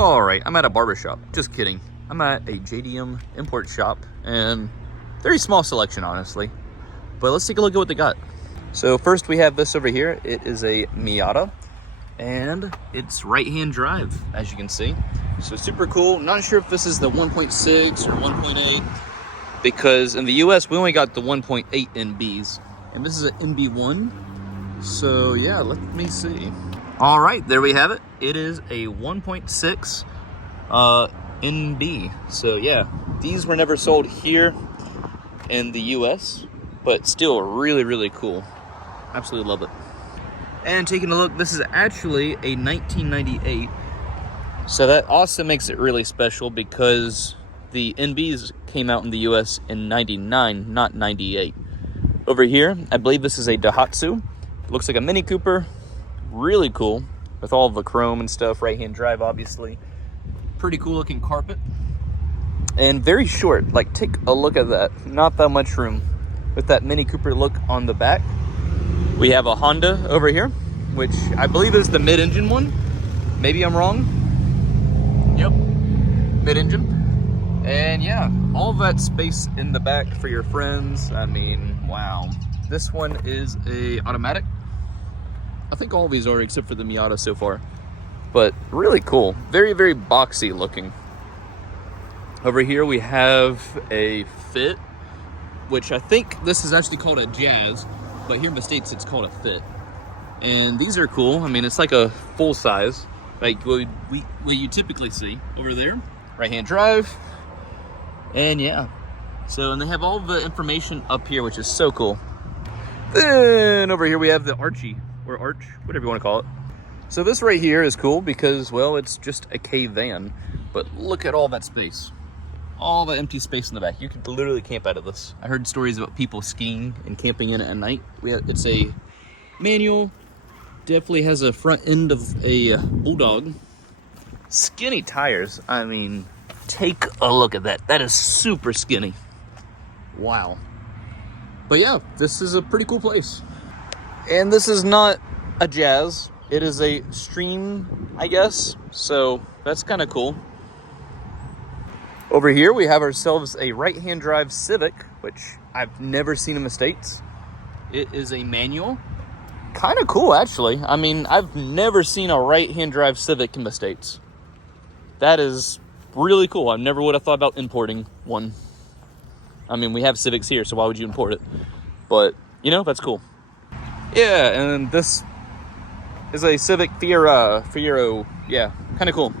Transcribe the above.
All right, I'm at a barber shop. Just kidding. I'm at a J.D.M import shop, and very small selection, honestly. But let's take a look at what they got. So first we have this over here. It is a Miata, and it's right-hand drive, as you can see. So super cool. Not sure if this is the 1.6 or 1.8, because in the US we only got the 1.8 NBs, and this is an NB1. So yeah, let me see. All right, there we have it. It is a 1.6 NB. So yeah, these were never sold here in the US, but still really, really cool. Absolutely love it. And taking a look, this is actually a 1998. So that also makes it really special because the NBs came out in the US in 99, not 98. Over here, I believe this is a Daihatsu. Looks like a Mini Cooper. Really cool with all of the chrome and stuff. Right-hand drive, obviously. Pretty cool looking carpet. And very short. Like, take a look at that. Not that much room. With that Mini Cooper look on the back. We have a Honda over here, which I believe is the mid-engine one. Maybe I'm wrong. Yep. Mid-engine. And yeah, all that space in the back for your friends. I mean, wow. This one is a automatic. I think all of these are except for the Miata so far. But really cool. Very, very boxy looking. Over here we have a Fit, which I think this is actually called a Jazz, but here in the States it's called a Fit. And these are cool. I mean, it's like a full size, like what you typically see over there. Right-hand drive. And yeah. So, and they have all the information up here, which is so cool. Then over here we have the Archie, or Arch, whatever you want to call it. So this right here is cool because, well, it's just a K van, but look at all that space. All the empty space in the back. You could literally camp out of this. I heard stories about people skiing and camping in it at night. It's a manual, definitely has a front end of a Bulldog. Skinny tires, I mean, take a look at that. That is super skinny. Wow. But yeah, this is a pretty cool place. And this is not a Jazz. It is a Stream, I guess. So that's kind of cool. Over here, we have ourselves a right-hand drive Civic, which I've never seen in the States. It is a manual. Kind of cool, actually. I mean, I've never seen a right-hand drive Civic in the States. That is really cool. I never would have thought about importing one. I mean, we have Civics here, so why would you import it? But, you know, that's cool. Yeah, and this is a Civic Fiero. Yeah, kind of cool.